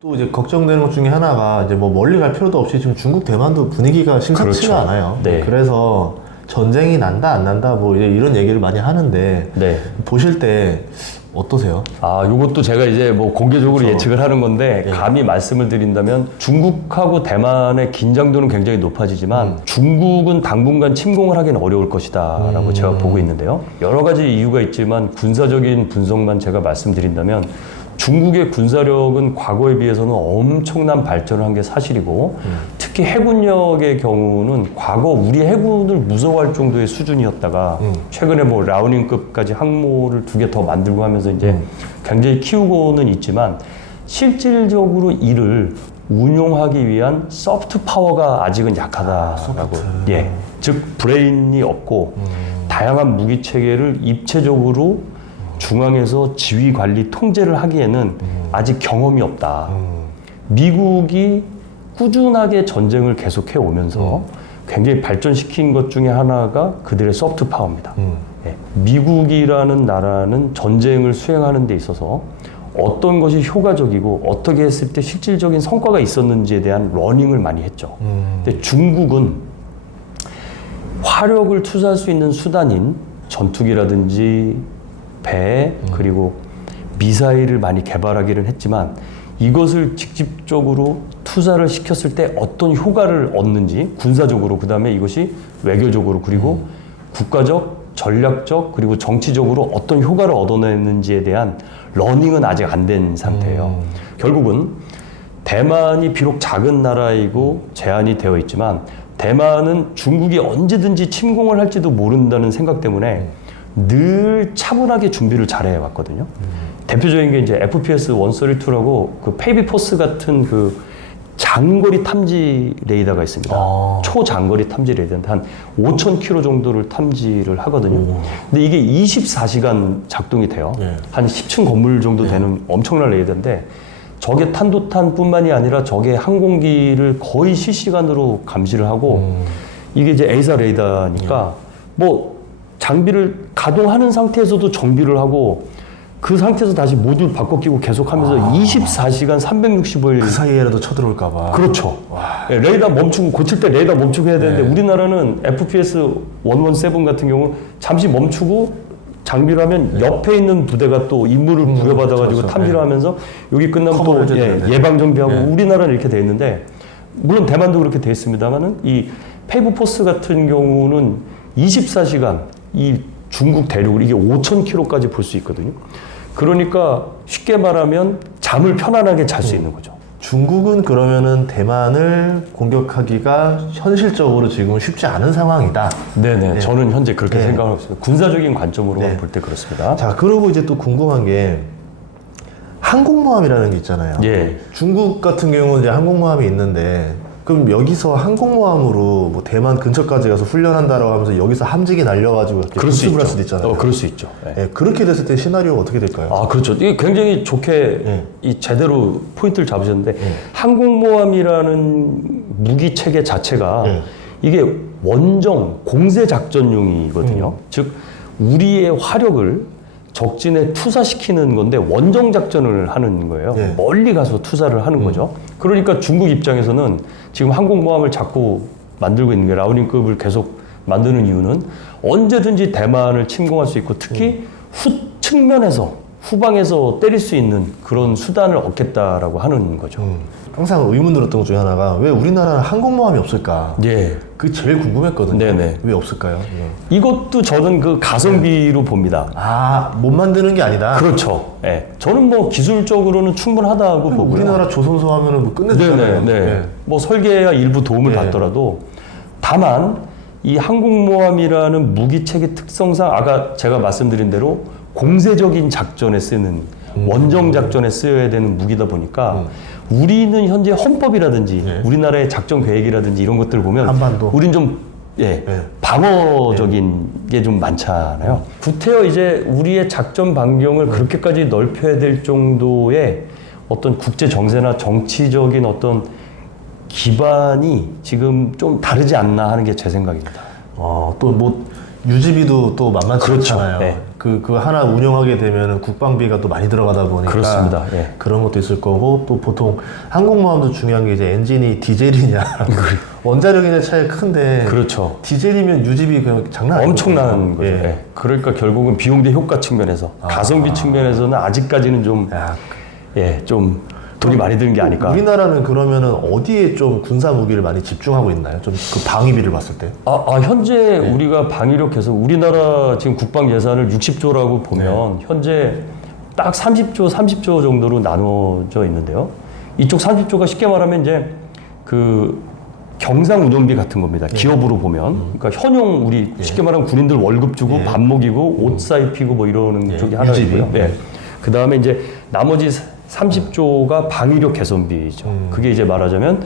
또 이제 걱정되는 것 중에 하나가 이제 뭐 멀리 갈 필요도 없이 지금 중국 대만도 분위기가 심상치가 그렇죠. 않아요. 네. 그래서 전쟁이 난다 안 난다 뭐 이제 이런 얘기를 많이 하는데 네. 보실 때 어떠세요? 요것도 제가 이제 뭐 공개적으로 그렇죠. 예측을 하는 건데 예. 감히 말씀을 드린다면 중국하고 대만의 긴장도는 굉장히 높아지지만 중국은 당분간 침공을 하기는 어려울 것이다 라고 제가 보고 있는데요. 여러 가지 이유가 있지만 군사적인 분석만 제가 말씀드린다면 중국의 군사력은 과거에 비해서는 엄청난 발전을 한 게 사실이고 특히 해군력의 경우는 과거 우리 해군을 무서워할 정도의 수준이었다가 최근에 뭐 라우닝급까지 항모를 2개 더 만들고 하면서 이제 굉장히 키우고는 있지만 실질적으로 이를 운용하기 위한 소프트 파워가 아직은 약하다라고. 예. 즉 브레인이 없고 다양한 무기 체계를 입체적으로 중앙에서 지휘 관리 통제를 하기에는 아직 경험이 없다. 미국이 꾸준하게 전쟁을 계속해 오면서 굉장히 발전시킨 것 중에 하나가 그들의 소프트 파워입니다. 예. 미국이라는 나라는 전쟁을 수행하는 데 있어서 어떤 것이 효과적이고 어떻게 했을 때 실질적인 성과가 있었는지에 대한 러닝을 많이 했죠. 근데 중국은 화력을 투자할 수 있는 수단인 전투기라든지 배 그리고 미사일을 많이 개발하기는 했지만 이것을 직접적으로 투자를 시켰을 때 어떤 효과를 얻는지 군사적으로 그다음에 이것이 외교적으로 그리고 국가적, 전략적 그리고 정치적으로 어떤 효과를 얻어내는지에 대한 러닝은 아직 안 된 상태예요. 결국은 대만이 비록 작은 나라이고 제한이 되어 있지만 대만은 중국이 언제든지 침공을 할지도 모른다는 생각 때문에 늘 차분하게 준비를 잘해 왔거든요. 대표적인 게 이제 FPS 132라고 그 페이비포스 같은 그 장거리 탐지 레이더가 있습니다. 초장거리 탐지 레이더인데 한 5,000km 정도를 탐지를 하거든요. 근데 이게 24시간 작동이 돼요. 한 10층 건물 정도 되는 엄청난 레이더인데 적의 탄도탄뿐만이 아니라 적의 항공기를 거의 실시간으로 감시를 하고 이게 이제 A사 레이더니까 뭐 장비를 가동하는 상태에서도 정비를 하고 그 상태에서 다시 모듈 바꿔 끼고 계속하면서 24시간 365일 그 사이에라도 쳐들어올까 봐. 그렇죠. 예, 레이더 멈추고 고칠 때 레이더 멈추고 해야 되는데 우리나라는 FPS 117 같은 경우 잠시 멈추고 장비를 하면 옆에 있는 부대가 또 임무를 부여받아가지고 그렇죠. 탐지를 하면서 여기 끝나면 또 예방 정비하고 우리나라는 이렇게 돼 있는데 물론 대만도 그렇게 돼 있습니다만은 이 페이브포스 같은 경우는 24시간 이 중국 대륙을 이게 5,000km까지 볼 수 있거든요. 그러니까 쉽게 말하면 잠을 편안하게 잘 수 있는 거죠. 중국은 그러면은 대만을 공격하기가 현실적으로 지금 쉽지 않은 상황이다. 네네. 네. 저는 현재 그렇게 네. 생각하고 있습니다. 군사적인 관점으로만 네. 볼 때 그렇습니다. 자, 그리고 이제 또 궁금한 게 항공모함이라는 게 있잖아요. 예. 중국 같은 경우는 이제 항공모함이 있는데 그럼 여기서 항공모함으로 뭐 대만 근처까지 가서 훈련한다라고 하면서 여기서 함지기 날려가지고 이렇게 그럴 수 연습을 있죠. 할 수도 있잖아요. 그럴 수 있죠. 네. 예, 그렇게 됐을 때 시나리오가 어떻게 될까요? 그렇죠. 이게 굉장히 좋게 이 제대로 포인트를 잡으셨는데 항공모함이라는 무기 체계 자체가 이게 원정 공세 작전용이거든요. 즉 우리의 화력을 적진에 투사시키는 건데 원정 작전을 하는 거예요. 멀리 가서 투사를 하는 거죠. 그러니까 중국 입장에서는 지금 항공모함을 자꾸 만들고 있는 게 라우닝급을 계속 만드는 이유는 언제든지 대만을 침공할 수 있고 특히 측면에서 후방에서 때릴 수 있는 그런 수단을 얻겠다라고 하는 거죠. 항상 의문 들었던 것 중에 하나가 왜 우리나라는 항공모함이 없을까? 예. 그게 제일 궁금했거든요. 네네. 왜 없을까요? 이것도 저는 그 가성비로 봅니다. 못 만드는 게 아니다. 그렇죠. 예. 저는 뭐 기술적으로는 충분하다고 보고요. 우리나라 조선소 하면은 뭐 끝내주잖아요. 네네. 뭐 설계야 일부 도움을 받더라도 다만 이 항공모함이라는 무기체계 특성상 아까 제가 말씀드린 대로 공세적인 작전에 쓰는 원정 작전에 쓰여야 되는 무기다 보니까 우리는 현재 헌법이라든지 우리나라의 작전 계획이라든지 이런 것들을 보면 한반도. 우린 좀 방어적인 게 좀 많잖아요. 구태여 이제 우리의 작전 반경을 그렇게까지 넓혀야 될 정도의 어떤 국제 정세나 정치적인 어떤 기반이 지금 좀 다르지 않나 하는 게 제 생각입니다. 또 뭐 유지비도 또 만만치 그렇죠. 않잖아요. 네. 그 하나 운영하게 되면 국방비가 또 많이 들어가다 보니까 그렇습니다. 예. 그런 것도 있을 거고 또 보통 항공모함도 중요한 게 이제 엔진이 디젤이냐 원자력이냐 차이가 큰데 그렇죠. 디젤이면 유지비 그냥 장난 아니거든요. 엄청난 거죠. 예. 예. 그러니까 결국은 비용 대 효과 측면에서 가성비 측면에서는 아직까지는 좀, 야, 좀 돈이 많이 드는 게 아닐까. 우리나라는 그러면은 어디에 좀 군사 무기를 많이 집중하고 있나요? 좀 그 방위비를 봤을 때. 현재 우리가 방위력해서 우리나라 지금 국방 예산을 60조라고 보면 현재 딱 30조 정도로 나눠져 있는데요. 이쪽 30조가 쉽게 말하면 이제 그 경상 운영비 같은 겁니다. 기업으로 보면. 그러니까 현용 우리 쉽게 말하면 군인들 월급 주고 밥 먹이고 옷 사 입히고 뭐 이러는 쪽이 하나 있고요. 예. 그 다음에 이제 나머지 30조가 방위력 개선비죠. 그게 이제 말하자면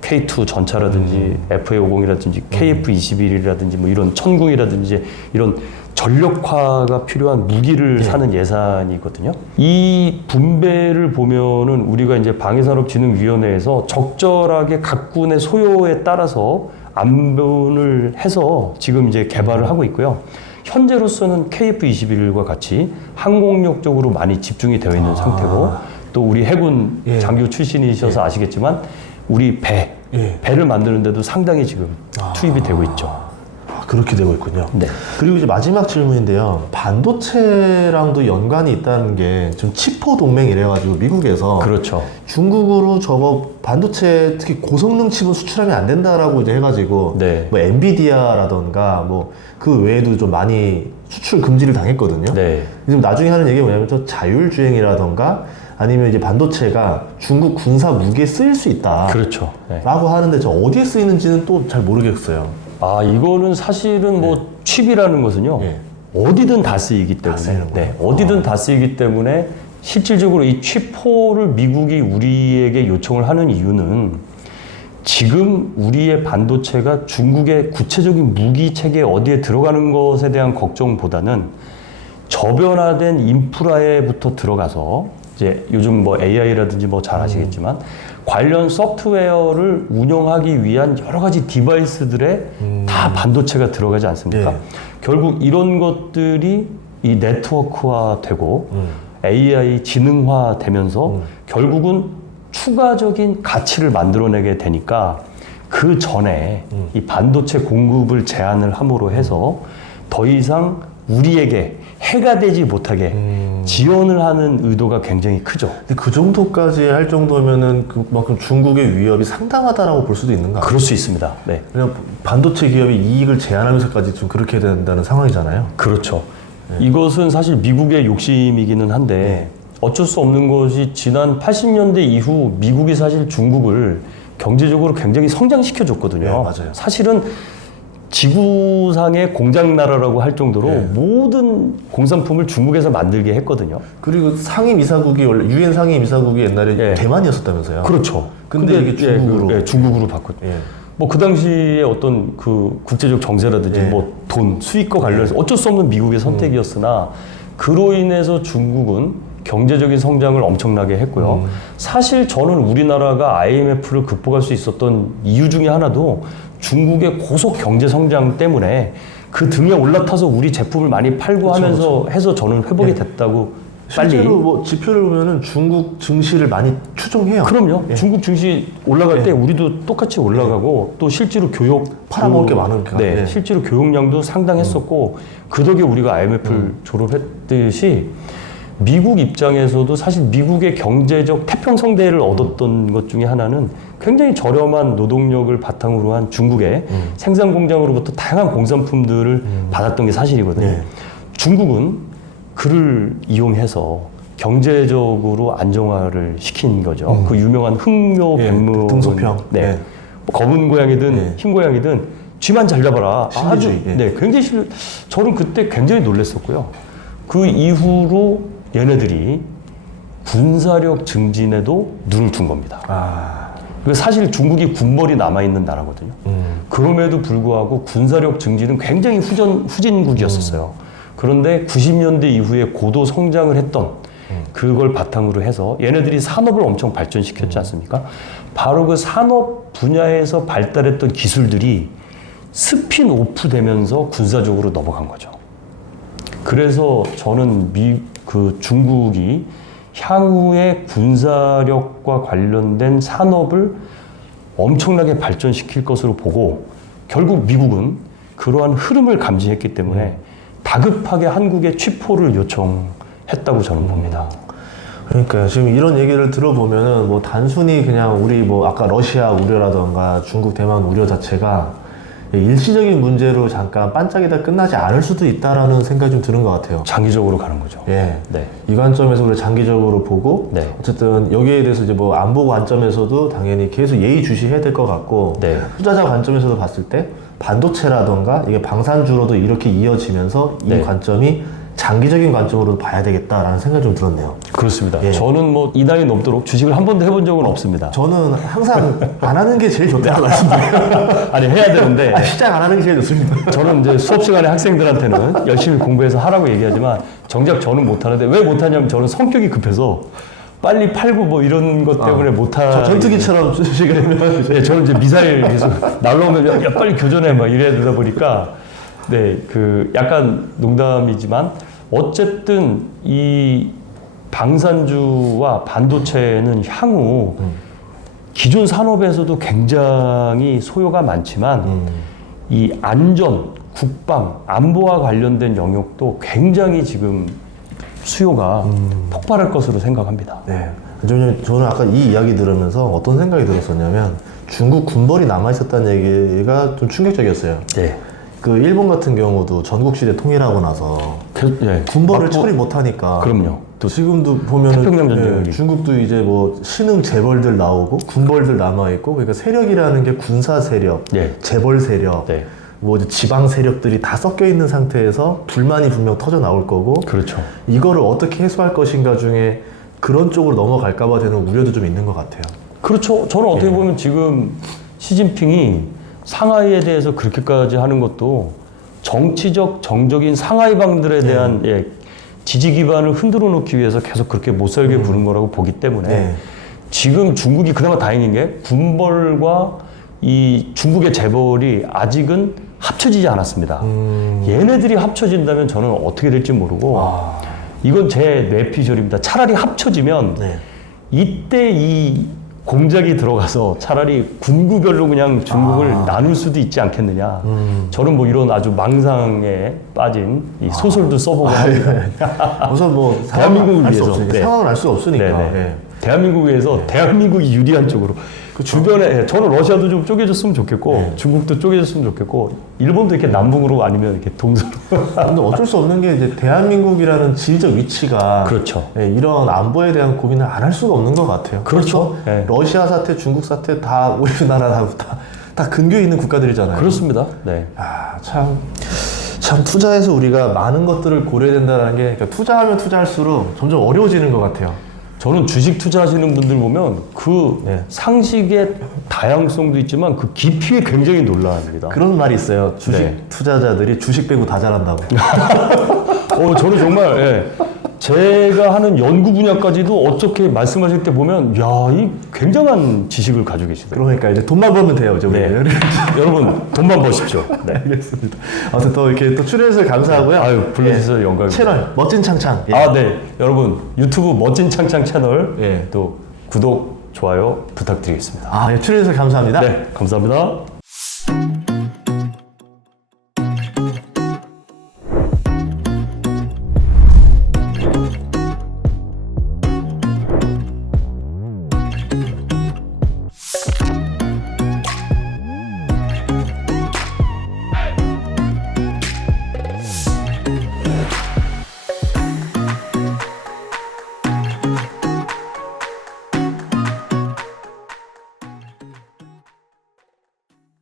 K2 전차라든지 FA50이라든지 KF21이라든지 뭐 이런 천궁이라든지 이런 전력화가 필요한 무기를 사는 예산이거든요. 이 분배를 보면은 우리가 이제 방위산업진흥위원회에서 적절하게 각 군의 소요에 따라서 안분을 해서 지금 이제 개발을 하고 있고요. 현재로서는 KF21과 같이 항공력 쪽으로 많이 집중이 되어 있는 상태고 또 우리 해군 장교 출신이셔서 아시겠지만 우리 배를 만드는데도 상당히 지금 투입이 되고 있죠. 그렇게 되고 있군요. 네. 그리고 이제 마지막 질문인데요. 반도체랑도 연관이 있다는 게 지금 치포 동맹 이래가지고 미국에서 그렇죠. 중국으로 저거 반도체 특히 고성능 칩은 수출하면 안 된다라고 이제 해가지고 네. 뭐 엔비디아라던가 뭐 그 외에도 좀 많이 수출 금지를 당했거든요. 네. 지금 나중에 하는 얘기가 뭐냐면 저 자율주행이라던가 아니면 이제 반도체가 중국 군사 무기에 쓰일 수 있다. 그렇죠. 네. 라고 하는데 저 어디에 쓰이는지는 또 잘 모르겠어요. 이거는 사실은 뭐 칩이라는 것은요. 어디든 다 쓰이기 때문에. 어디든 다 쓰이기 때문에 실질적으로 이 칩포를 미국이 우리에게 요청을 하는 이유는 지금 우리의 반도체가 중국의 구체적인 무기 체계 어디에 들어가는 것에 대한 걱정보다는 저변화된 인프라에부터 들어가서 이제 요즘 뭐 AI라든지 뭐 잘 아시겠지만 관련 소프트웨어를 운영하기 위한 여러 가지 디바이스들에 다 반도체가 들어가지 않습니까? 결국 이런 것들이 이 네트워크화 되고 AI 지능화 되면서 결국은 추가적인 가치를 만들어내게 되니까 그 전에 이 반도체 공급을 제한을 함으로 해서 더 이상 우리에게 해가 되지 못하게 지원을 하는 의도가 굉장히 크죠. 근데 그 정도까지 할 정도면은 그만큼 중국의 위협이 상당하다라고 볼 수도 있는가? 그럴 수 있습니다. 네. 그냥 반도체 기업이 이익을 제한하면서까지 좀 그렇게 된다는 상황이잖아요. 그렇죠. 이것은 사실 미국의 욕심이기는 한데 어쩔 수 없는 것이 지난 80년대 이후 미국이 사실 중국을 경제적으로 굉장히 성장시켜 줬거든요. 맞아요. 사실은 지구상의 공장 나라라고 할 정도로 모든 공산품을 중국에서 만들게 했거든요. 그리고 상임 이사국이 원래 유엔 상임 이사국이 옛날에 대만이었었다면서요. 그렇죠. 근데 이게 중국으로 중국으로 바꿨죠. 뭐 그 당시에 어떤 그 국제적 정세라든지 뭐 돈, 수익과 관련해서 어쩔 수 없는 미국의 선택이었으나 그로 인해서 중국은 경제적인 성장을 엄청나게 했고요. 사실 저는 우리나라가 IMF를 극복할 수 있었던 이유 중에 하나도 중국의 고속 경제 성장 때문에 그 등에 올라타서 우리 제품을 많이 팔고 하면서 해서 저는 회복이 됐다고 빨리. 실제로 뭐 지표를 보면은 중국 증시를 많이 추종해요. 그럼요. 중국 증시 올라갈 때 우리도 똑같이 올라가고 또 실제로 팔아먹을 게 많으니까. 실제로 교육량도 상당했었고 그 덕에 우리가 IMF를 졸업했듯이 미국 입장에서도 사실 미국의 경제적 태평성대를 얻었던 것 중에 하나는 굉장히 저렴한 노동력을 바탕으로 한 중국의 생산 공장으로부터 다양한 공산품들을 받았던 게 사실이거든요. 중국은 그를 이용해서 경제적으로 안정화를 시킨 거죠. 그 유명한 흑묘, 백묘, 등소평. 뭐 검은 고양이든 흰 고양이든 쥐만 잘 잡아라. 신비주의. 굉장히 저는 그때 굉장히 놀랐었고요. 그 이후로 얘네들이 군사력 증진에도 눈을 둔 겁니다. 사실 중국이 군벌이 남아있는 나라거든요. 그럼에도 불구하고 군사력 증진은 굉장히 후진국이었었어요. 그런데 90년대 이후에 고도 성장을 했던 그걸 바탕으로 해서 얘네들이 산업을 엄청 발전시켰지 않습니까? 바로 그 산업 분야에서 발달했던 기술들이 스핀오프 되면서 군사적으로 넘어간 거죠. 그래서 저는 중국이 향후에 군사력과 관련된 산업을 엄청나게 발전시킬 것으로 보고 결국 미국은 그러한 흐름을 감지했기 때문에 다급하게 한국에 취포를 요청했다고 저는 봅니다. 그러니까 지금 이런 얘기를 들어보면은 뭐 단순히 그냥 우리 뭐 아까 러시아 우려라던가 중국 대만 우려 자체가 일시적인 문제로 잠깐 반짝이다 끝나지 않을 수도 있다라는 생각이 좀 드는 것 같아요. 장기적으로 가는 거죠. 예. 네. 이 관점에서 우리가 장기적으로 보고 네. 어쨌든 여기에 대해서 이제 뭐 안보 관점에서도 당연히 계속 예의주시해야 될 것 같고 네. 투자자 관점에서도 봤을 때 반도체라던가 이게 방산주로도 이렇게 이어지면서 이 네. 관점이 장기적인 관점으로 봐야 되겠다라는 생각이 좀 들었네요. 그렇습니다. 예. 저는 뭐 이 나이 넘도록 주식을 한 번도 해본 적은 없습니다. 저는 항상 안 하는 게 제일 좋다고 말씀드려요. 아니 해야 되는데 시작 안 하는 게 제일 좋습니다. 저는 이제 수업 시간에 학생들한테는 열심히 공부해서 하라고 얘기하지만 정작 저는 못하는데 왜 못하냐면 저는 성격이 급해서 빨리 팔고 뭐 이런 것 때문에 못하. 전투기처럼 주식을 하면 네, 저는 이제 미사일 계속 날라오면 야 빨리 교전해 막 이래야 되다 보니까 네, 그 약간 농담이지만 어쨌든 이 방산주와 반도체는 향후 기존 산업에서도 굉장히 소요가 많지만 이 안전, 국방, 안보와 관련된 영역도 굉장히 지금 수요가 폭발할 것으로 생각합니다. 네. 저는 아까 이 이야기 들으면서 어떤 생각이 들었었냐면 중국 군벌이 남아있었다는 얘기가 좀 충격적이었어요. 네. 그 일본 같은 경우도 전국시대 통일하고 나서 네. 군벌을 처리 못하니까 그럼요. 또 지금도 보면은 태평양 전쟁이 중국도 이제 뭐 신흥 재벌들 나오고 군벌들 남아 있고 그러니까 세력이라는 게 군사 세력, 네. 재벌 세력, 네. 뭐 이제 지방 세력들이 다 섞여 있는 상태에서 불만이 분명 터져 나올 거고 그렇죠. 이거를 어떻게 해소할 것인가 중에 그런 쪽으로 넘어갈까봐 되는 우려도 좀 있는 것 같아요. 그렇죠. 저는 어떻게 보면 지금 시진핑이 상하이에 대해서 그렇게까지 하는 것도 정치적, 정적인 상하이방들에 대한 지지 기반을 흔들어 놓기 위해서 계속 그렇게 못 살게 부른 거라고 보기 때문에 지금 중국이 그나마 다행인 게 군벌과 이 중국의 재벌이 아직은 합쳐지지 않았습니다. 얘네들이 합쳐진다면 저는 어떻게 될지 모르고 이건 제 뇌피셜입니다. 차라리 합쳐지면 이때 이 공작이 들어가서 차라리 군구별로 그냥 중국을 나눌 수도 있지 않겠느냐. 저는 뭐 이런 아주 망상에 빠진 이 소설도 써보고 우선 뭐 대한민국을 알 수 위해서 없으니까 상황을 알 수 없으니까. 네네. 대한민국을 위해서 대한민국이 유리한 쪽으로 주변에 저는 러시아도 좀 쪼개졌으면 좋겠고 중국도 쪼개졌으면 좋겠고 일본도 이렇게 남북으로 아니면 이렇게 동서로. 근데 어쩔 수 없는 게 이제 대한민국이라는 지리적 위치가 그렇죠. 이런 안보에 대한 고민을 안 할 수가 없는 것 같아요. 그렇죠. 네. 러시아 사태, 중국 사태 다 우리나라 다 근교에 있는 국가들이잖아요. 그렇습니다. 네. 참 투자해서 우리가 많은 것들을 고려해야 된다는 게 그러니까 투자하면 투자할수록 점점 어려워지는 것 같아요. 저는 주식 투자하시는 분들 보면 그 상식의 다양성도 있지만 그 깊이에 굉장히 놀랍니다. 그런 말이 있어요. 주식 투자자들이 주식 빼고 다 잘한다고. 저는 정말 제가 하는 연구 분야까지도 어떻게 말씀하실 때 보면 이 굉장한 지식을 가지고 계시더라고요. 그러니까 이제 돈만 벌면 돼요. 이제 여러분 돈만 버십시오. 네. 알겠습니다. 아무튼 또 이렇게 또 출연해서 감사하고요. 아유 불러주셔서 영광입니다. 채널 멋진 창창. 네. 여러분 유튜브 멋진 창창 채널 또 구독, 좋아요 부탁드리겠습니다. 출연해서 감사합니다. 네, 감사합니다.